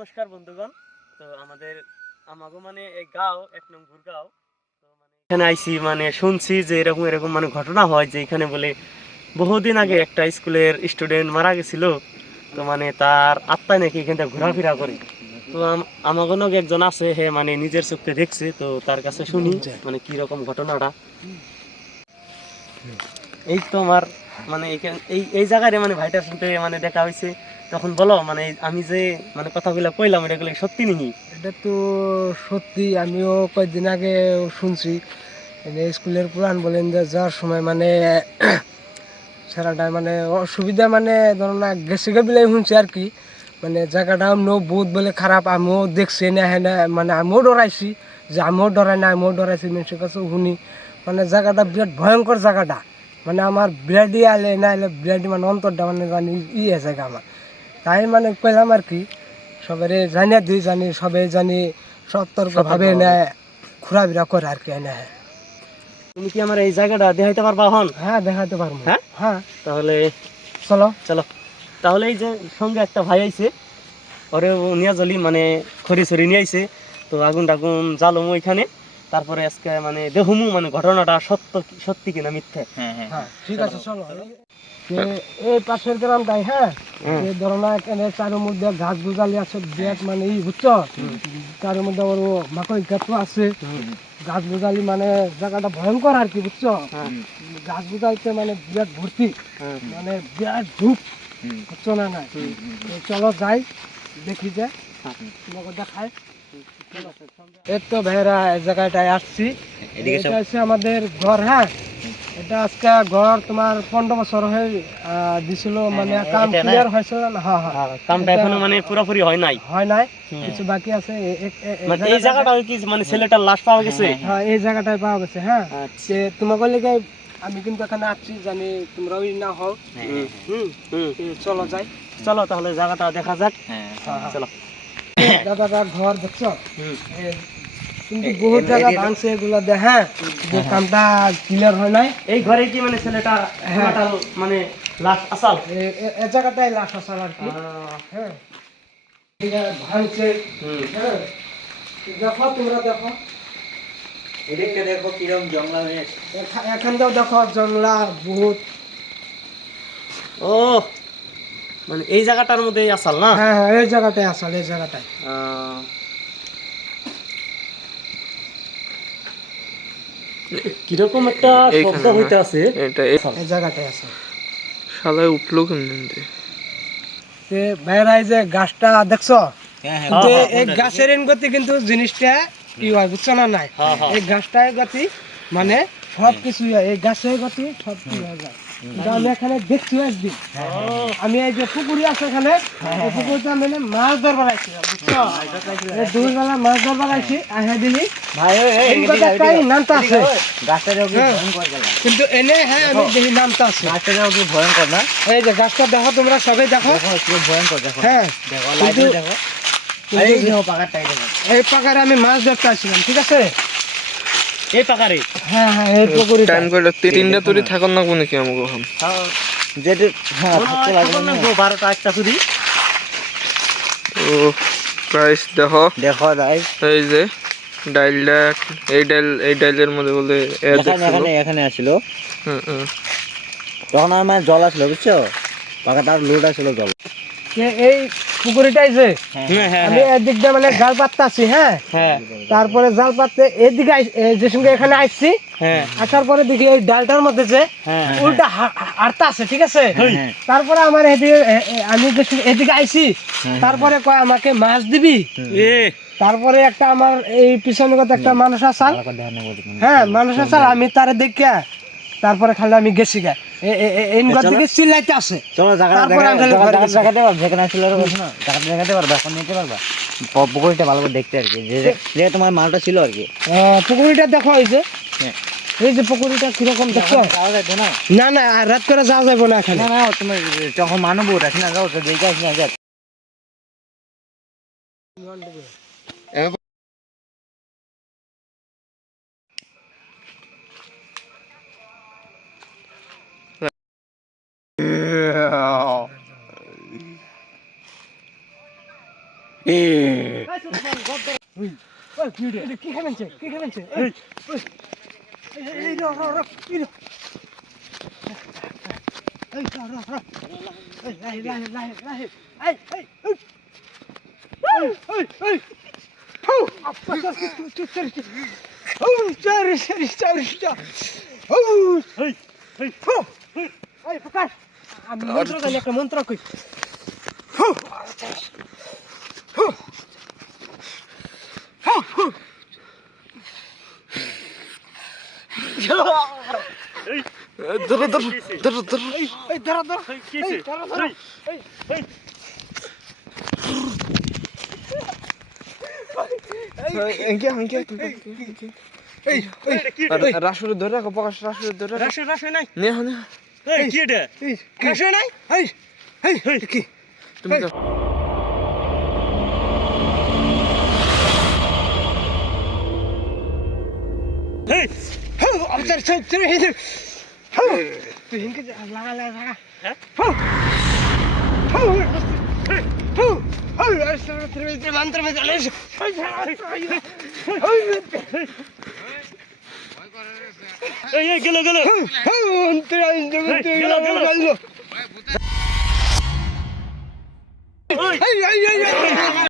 নমস্কার বন্ধুগণ। তো আমাগো মানে এই গাঁও ১ নং গুরগাঁও। তো মানে এখানে আইছি, মানে শুনছি যে এরকম এরকম মানে ঘটনা হয় যে এখানে বলে বহুদিন আগে একটা স্কুলের স্টুডেন্ট মারা গেছিল। তো মানে তার আত্মায় নাকি এখান থেকে ঘোরাফেরা করে। তো আমাগো নগে একজন আছে, হে মানে নিজের চোখে দেখছে, তো তার কাছে শুনি মানে কি রকম ঘটনাটা। এই তো আমার মানে এইখান এই এই জায়গায় মানে ভাইটার সাথে মানে দেখা হয়েছে। তখন বলো মানে আমি যে মানে কথাগুলো কইলাম এটাগুলো সত্যি নাকি? এটা তো সত্যি, আমিও কয়েকদিন আগে শুনছি। যে স্কুলের পুরাণ বলেন যে যাওয়ার সময় মানে সারাটাই মানে অসুবিধা, মানে ধরো না গেছে বিলাই শুনছি আর কি। মানে জায়গাটা আমিও বহুত বলে খারাপ, আমিও দেখছি না হ্যাঁ না, মানে আমিও ডরাইছি, যে আমিও ডরাই না, আমিও ডরাইছি মানুষের কাছে শুনি। মানে জায়গাটা বিরাট ভয়ঙ্কর জায়গাটা, মানে আমার বিরাটি আলে না এলে বিরাটি মানে অন্তরটা মানে জানি জায়গা আমার। তাই মানে কইলাম আর কি, সবাই জানিয়ে দিই, জানি সবাই জানি সতর্কভাবে না ঘোরাফেরা করে আর কি না। তুমি কি আমার এই জায়গাটা দেখাইতে পারবা হন? হ্যাঁ, দেখাতে পারবো। হ্যাঁ হ্যাঁ, তাহলে চলো চলো। তাহলে এই যে সঙ্গে একটা ভাই আইছে, ওরে নিয়ে চলি, মানে খড়ি ছড়ি নিয়ে আইছে। তো আগুন টাগুন জ্বালমু ওইখানে, তারপরে আজকে মানে দেখুমু মানে ঘটনাটা সত্যি কিনা মিথ্যে। হ্যাঁ, ঠিক আছে, চলো। এই পাশের গ্রামটাই, হ্যাঁ, এই ধরো না এখানে চারের মধ্যে ঘাস গুজালি আছে বিরাট, মানে বুঝছো, চারের মধ্যে আবার মাকড়ি ক্ষেত্র আছে, গাছ গুজালি, মানে জায়গাটা ভয়ঙ্কর আর কি, বুঝছো। গাছ গুজালিতে মানে বিরাট ভর্তি, মানে বিরাট ধূপ, বুঝছো না নাই। চলো যাই, দেখি যে তোমাকে দেখায়। এই তো ভাইরা এই জায়গাটায় আসছি, এটা হচ্ছে আমাদের ঘর। হ্যাঁ, এটা আজকে ঘর তোমার 15 বছর হয়ে দিছিল, মানে কাম ক্লিয়ার হয়েছে না? হ্যাঁ, হ্যাঁ, কামটা এখনো মানে পুরোপুরি হয় নাই। হয় নাই, কিছু বাকি আছে। মানে এই জায়গাটা কি মানে ছেলেটার লাশ পাওয়া গেছে? হ্যাঁ, এই জায়গাটায় পাওয়া গেছে। হ্যাঁ, আচ্ছা। তোমাকে লেগে আমি কিন্তু এখানে আসছি, জানি তোমরাও না হও। চলো যাই। চলো তাহলে জায়গাটা দেখা যাক। চলো। দাদাটার ঘর দেখছো, কিন্তু বহুত জায়গা ভাঙছে, এগুলো হ্যাঁ, যে কামটা ক্লিয়ার হয় নাই। এই ঘরে কি মানে ছেলেটা মানে লাশ আসাল? এ জায়গাটাই লাশ আসাল আর কি। হ্যাঁ, এটা ভাঙছে। হ্যাঁ, দেখো, তোমরা দেখো, এদিকটা দেখো কিরকম জংলা হয়ে আছে। এখানটাও দেখো জংলা বহুত। ও মানে এই জায়গাটার মধ্যে আসাল না? হ্যাঁ, হ্যাঁ, এই জায়গাটাই আসাল, এই জায়গাটাই। কিরকম একটা শব্দ হইতে আছে, এই জায়গাটাই আসাল। শালায় উঠলো কেমনে? ভাইরা এই যে গাছটা দেখছো, হ্যাঁ, কিন্তু এই গাছের গতি কিন্তু জিনিসটা কি হয় বুঝছো না নাই। এই গাছটার গতি মানে সব কিছু, এই গাছের গতি সব কিছু হয়ে যায়। কিন্তু আমি এখানে দেখছি একদিন, আমি এই যে পুকুরি আছে এখানে, এই পুকুরটা মানে মাছ ধরবার আইছিলাম, বুঝছো। এই দুপুরবেলা মাছ ধরবার আইছি, আহে দিলি নামটা আছে, কিন্তু এনে হ্যাঁ আমি দেখি নামটা আছে। ভয়ঙ্কর না? এই যে গাছটা দেখো, তোমরা সবাই দেখো। ভয়ঙ্কর দেখো। হ্যাঁ, দেখো কিন্তু- দেখো, কিন্তু দেখো পাকারটাই দেখো। এই পাকারে আমি মাছ ধরতে আসছিলাম, ঠিক আছে। এই পাকারে? হ্যাঁ, হ্যাঁ, এই পুকুরি টাইম করে তিনটা তুই থাকুন না কোনো কি আমাকে এখন যেটা হ্যাঁ থাকতে লাগবে না। 12টা 1টা চুরি। ও প্রাইস দেখো, দেখো রাইস, এই যে ডাইলটা, এই ডাইলের মধ্যে বলে এখানে আসছিল। হুম হুম। তখন আমার জল আসলো, বুঝছো, পাকাটার লোড আসলো জল। এই পুকুরিটাই যে হ্যাঁ আমি এদিক দিয়ে মানে জাল পাততে আছি। হ্যাঁ, হ্যাঁ তারপরে জাল পাততে এদিকে যে সঙ্গে এখানে আসছি, হ্যাঁ আসার পরে দেখি এই ডালটার মধ্যে যে উল্টা হাঁটতে আছে, ঠিক আছে। তারপরে আমার এদিকে আমি যে এদিকে আইছি, তারপরে কয় আমাকে মাছ দিবি। তারপরে একটা আমার এই পিছনে কথা একটা মানুষ আসাল। হ্যাঁ, মানুষ আসাল, আমি তারে দেখিয়া তারপরে খালি আমি গেছি গা, এই দিকে চিল্লাইতে আছে। চলো জায়গাতে পারবো, যেখানে আসছিল না জায়গাটা দেখাতে পারবো, এখন নিতে পারবা। পুকুরিটা ভালো করে দেখতে আর কি, যে তোমার মালটা ছিল আর কি। পুকুরিটা দেখো, এই যে পুকুরিটা কিরকম দেখছো। না না, রাত করে যাওয়া যাবে না এখানে। না তুমি যখন মানবো রাখি না, যাও দেখে আসি না। কি খাবেনছে কি খাবেনছে এই র র র এই র এই র র র এই লাই লাই লাই লাই এই এই এই এই হো আপা তুই ও চারি চারি চারি ও এই এই হো এই প্রকাশ আমি মন্ত্র জানি একটা মন্ত্র কই হো হো হো ধরো ধরো ধরো ধরো এই ধরো ধরো কিছে ধরো ধরো এই রাসুরে ধরে রাখো প্রকাশ রাসুরে ধরে রাখো রাশে রাশে নাই নে নে এই কি এটা এই রাশে নাই এই এই কি তুমি তো এই হো আচ্ছা আচ্ছা এই হো তুই হিনকে লাগা লাগা লাগা হ্যাঁ? হো হো হো হো আচ্ছা তুই মন্ত্র মে চলে এই গেল গেল হো মন্ত্র আই জগতে গেল, গেল। এই এই এই